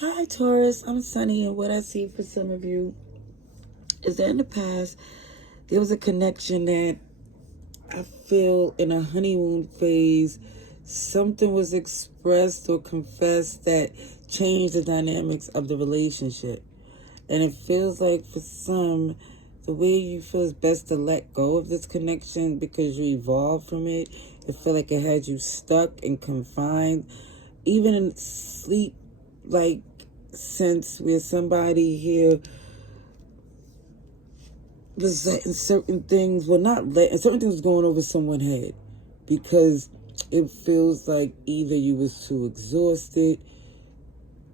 Hi, Taurus. I'm Sunny, and what I see for some of you is that in the past, there was a connection that I feel in a honeymoon phase, something was expressed or confessed that changed the dynamics of the relationship. And it feels like for some, the way you feel is best to let go of this connection because you evolved from it. It felt like it had you stuck and confined, even in sleep, like sense where somebody here was letting certain things, well, not letting, certain things was going over someone's head because it feels like either you was too exhausted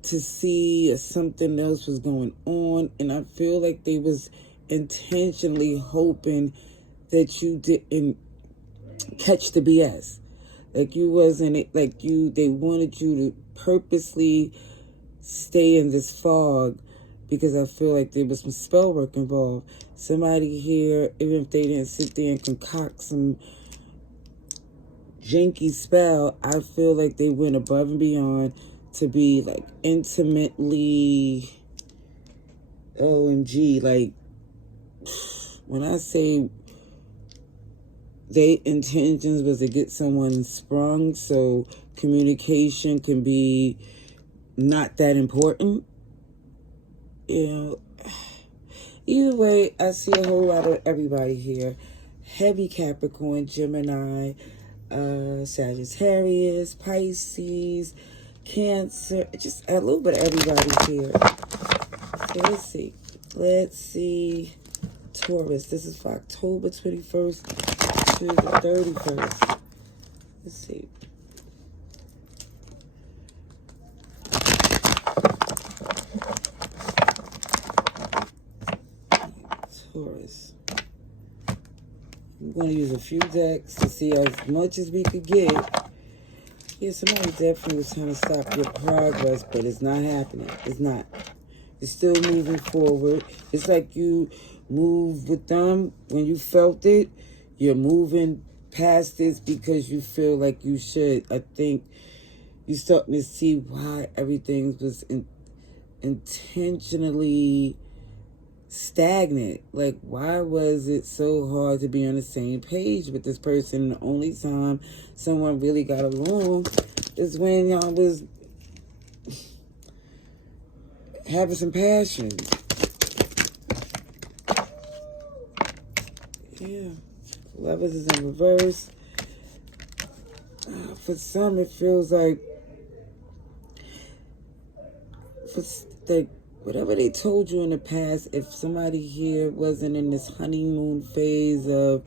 to see or something else was going on, and I feel like they was intentionally hoping that you didn't catch the BS. Like you wasn't, like they wanted you to purposely stay in this fog because I feel like there was some spell work involved. Somebody here, even if they didn't sit there and concoct some janky spell, I feel like they went above and beyond to be like intimately OMG. Like when I say their intentions was to get someone sprung so communication can be not that important, you know. Either way, I see a whole lot of everybody here. Heavy Capricorn, Gemini, Sagittarius, Pisces, Cancer. Just a little bit of everybody here. So let's see. Let's see. Taurus. This is for October 21st to the 31st. Let's see. Taurus. I'm going to use a few decks to see as much as we could get. Yeah, somebody definitely was trying to stop your progress, but it's not happening. It's not. You're still moving forward. It's like you moved with them when you felt it. You're moving past this because you feel like you should. I think you're starting to see why everything was intentionally stagnant. Like, why was it so hard to be on the same page with this person? The only time someone really got along is when y'all was having some passion. Yeah. Lovers is in reverse. For some, it feels like for like whatever they told you in the past, if somebody here wasn't in this honeymoon phase of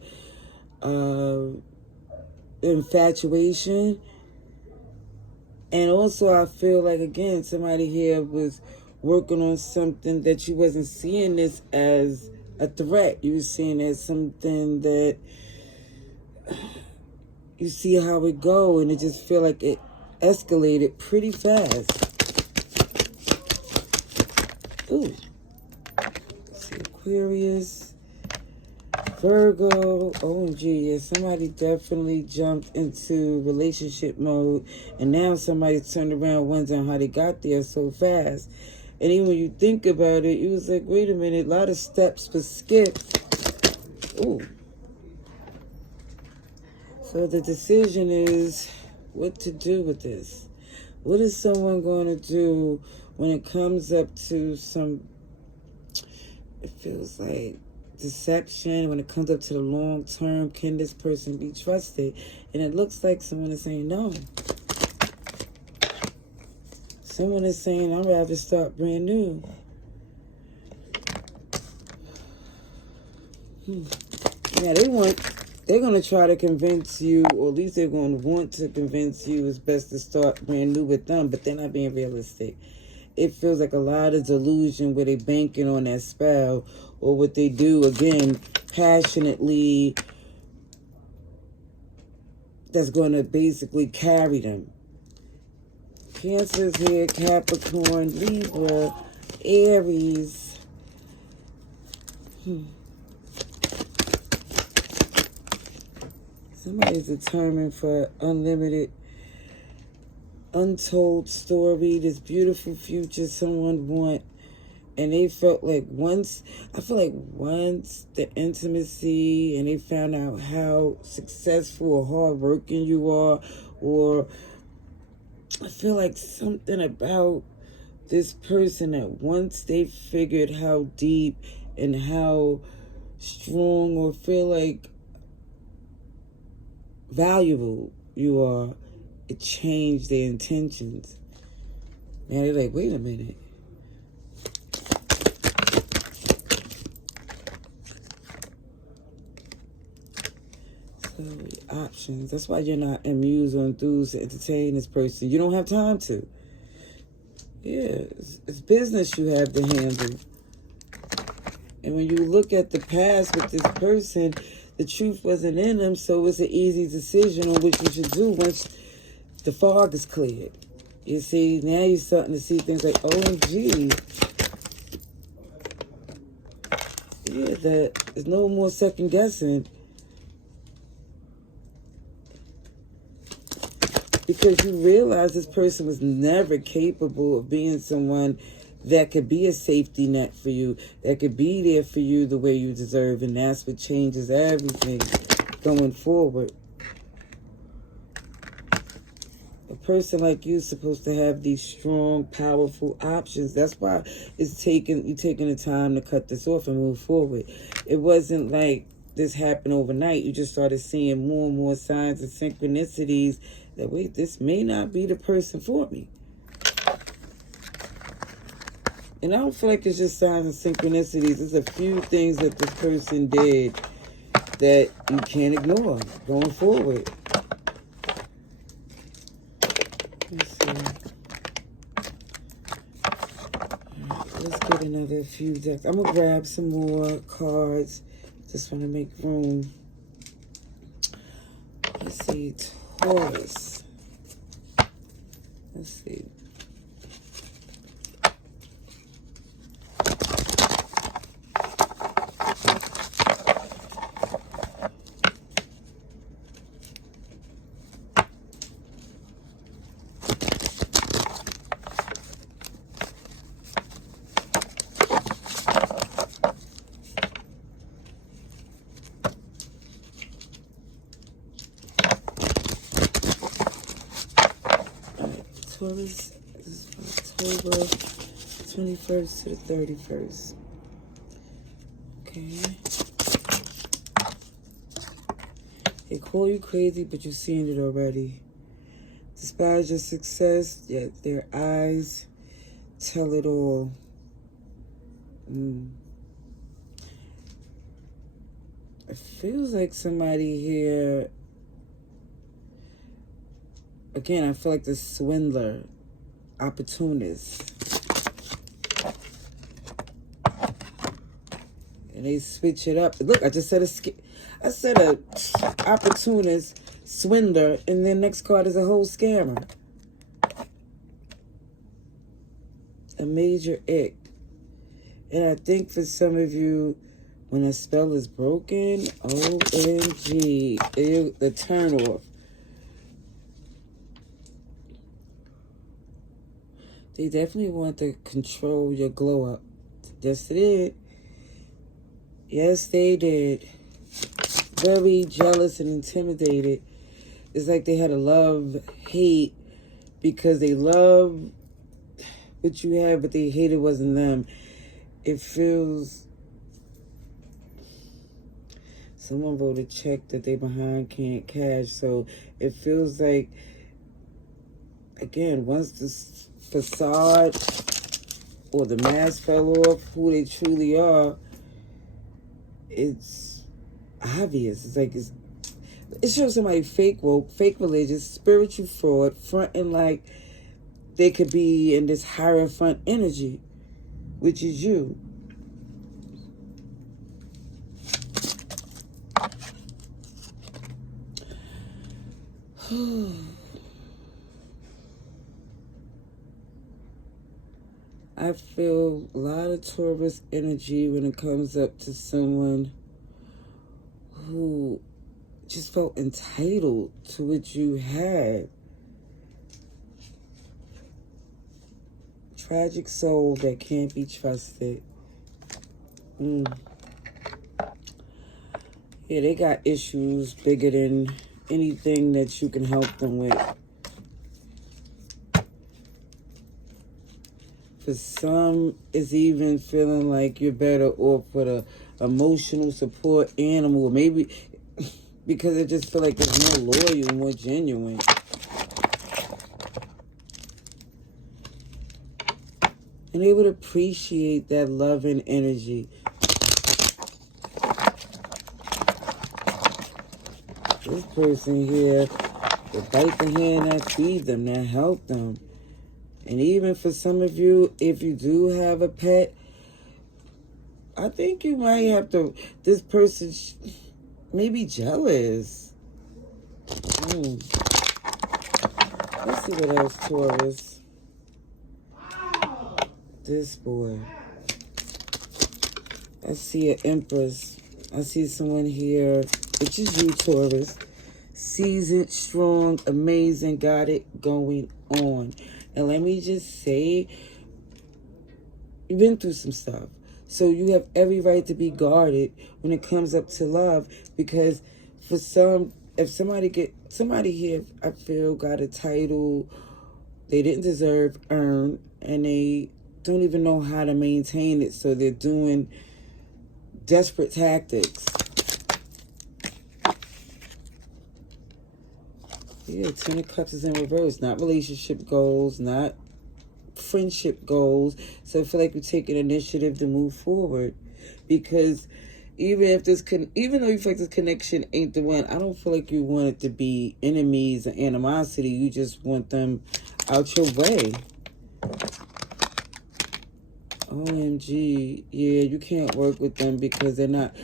infatuation, and also I feel like, again, somebody here was working on something that you wasn't seeing this as a threat. You were seeing it as something that you see how it go, and it just feel like it escalated pretty fast. Ooh. Let's see, Aquarius, Virgo. OMG, yeah, somebody definitely jumped into relationship mode, and now somebody turned around wondering how they got there so fast. And even when you think about it, you was like, wait a minute, a lot of steps were skipped. Ooh. So the decision is what to do with this. What is someone going to do when it comes up to some, it feels like deception, when it comes up to the long term, can this person be trusted? And it looks like someone is saying no. Someone is saying, I'd rather start brand new. Yeah, they're going to try to convince you, or at least they're going to want to convince you it's best to start brand new with them, but they're not being realistic. It feels like a lot of delusion where they're banking on that spell, or what they do, again, passionately, that's going to basically carry them. Cancer's here, Capricorn, Libra, Aries. Somebody's determined for unlimited untold story, this beautiful future someone want. And they felt like I feel like once the intimacy and they found out how successful or hardworking you are, or I feel like something about this person that once they figured how deep and how strong, or feel like valuable you are, it changed their intentions. Man, they're like, wait a minute. So, options. That's why you're not amused or enthused to entertain this person. You don't have time to. Yeah, it's business you have to handle. And when you look at the past with this person, the truth wasn't in them, so it's an easy decision on what you should do once the fog is cleared. You see, now you're starting to see things like, OMG. Yeah, there's no more second guessing. Because you realize this person was never capable of being someone that could be a safety net for you, that could be there for you the way you deserve. And that's what changes everything going forward. A person like you is supposed to have these strong, powerful options. That's why you're taking the time to cut this off and move forward. It wasn't like this happened overnight. You just started seeing more and more signs and synchronicities that, wait, this may not be the person for me. And I don't feel like it's just signs and synchronicities. There's a few things that this person did that you can't ignore going forward. Let's see. Let's get another few decks. I'm going to grab some more cards. Just want to make room. Let's see. Taurus. Let's see. Taurus, this is October 21st to the 31st. Okay. They call you crazy, but you've seen it already. Despise your success, yet their eyes tell it all. It feels like somebody here, again, I feel like the swindler, opportunist. And they switch it up. Look, I just said a opportunist, swindler, and then next card is a whole scammer. A major ick. And I think for some of you, when a spell is broken, OMG, the turn off. They definitely want to control your glow up. Yes, they did. Yes, they did. Very jealous and intimidated. It's like they had a love-hate because they love what you have, but they hate it wasn't them. It feels... Someone wrote a check that they behind can't cash. So it feels like, again, once this facade or the mask fell off, who they truly are, it's obvious. It's like it shows somebody fake woke, fake religious, spiritual fraud, fronting like they could be in this Hierophant energy, which is you. I feel a lot of Taurus energy when it comes up to someone who just felt entitled to what you had. Tragic soul that can't be trusted. Yeah, they got issues bigger than anything that you can help them with. For some, it's even feeling like you're better off with a emotional support animal. Maybe because it just feel like it's more loyal, more genuine. And they would appreciate that love and energy. This person here will bite the hand that feeds them, that help them. And even for some of you, if you do have a pet, I think you might have to, this person may be jealous. Let's see what else, Taurus. This boy. I see an Empress. I see someone here, which is you, Taurus. Seasoned, strong, amazing, got it going on. And let me just say, you've been through some stuff. So you have every right to be guarded when it comes up to love. Because for some, if somebody here, I feel, got a title they didn't deserve, earn, and they don't even know how to maintain it. So they're doing desperate tactics. Yeah, Ten of Cups is in reverse. Not relationship goals, not friendship goals. So I feel like you're taking initiative to move forward. Because even though you feel like this connection ain't the one, I don't feel like you want it to be enemies or animosity. You just want them out your way. OMG. Yeah, you can't work with them because they're not...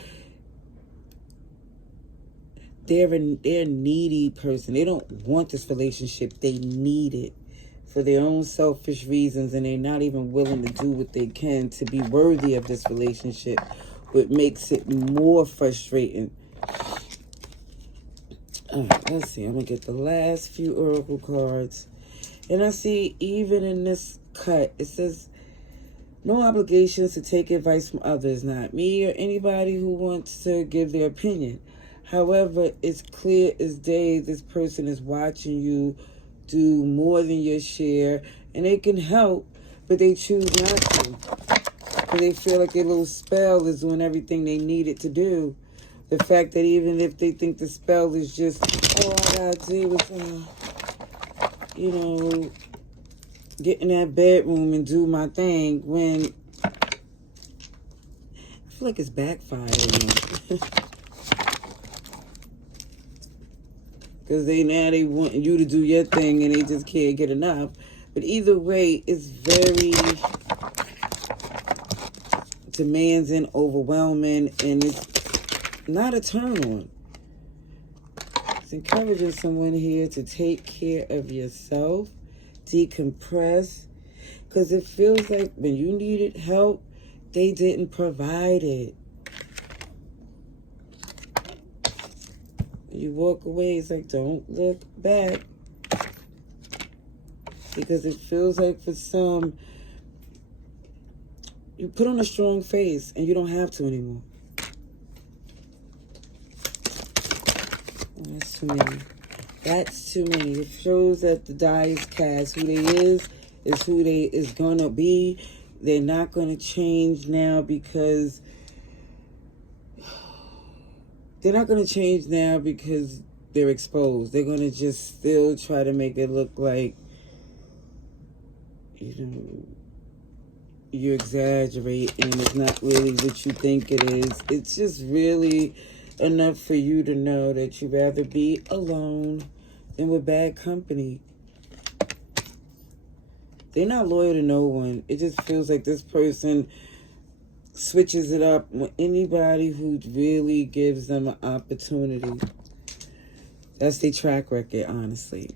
They're a needy person. They don't want this relationship. They need it for their own selfish reasons, and they're not even willing to do what they can to be worthy of this relationship, which makes it more frustrating. All right, let's see. I'm going to get the last few oracle cards. And I see even in this cut, it says, no obligations to take advice from others, not me or anybody who wants to give their opinion. However, it's clear as day this person is watching you do more than your share, and they can help, but they choose not to. Because they feel like their little spell is doing everything they need it to do. The fact that even if they think the spell is just, all I gotta do is, get in that bedroom and do my thing, when I feel like it's backfiring. Because they want you to do your thing and they just can't get enough. But either way, it's very demanding, overwhelming, and it's not a turn on. It's encouraging someone here to take care of yourself, decompress, because it feels like when you needed help, they didn't provide it. You walk away, it's like, don't look back. Because it feels like for some, you put on a strong face and you don't have to anymore. Oh, that's too many. That's too many. It shows that the die is cast. Who they is who they is gonna be. They're not gonna change now because they're exposed. They're going to just still try to make it look like, you exaggerate and it's not really what you think it is. It's just really enough for you to know that you'd rather be alone than with bad company. They're not loyal to no one. It just feels like this person switches it up with anybody who really gives them an opportunity. That's their track record, honestly.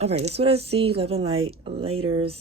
All right, that's what I see. Love and light. Laters.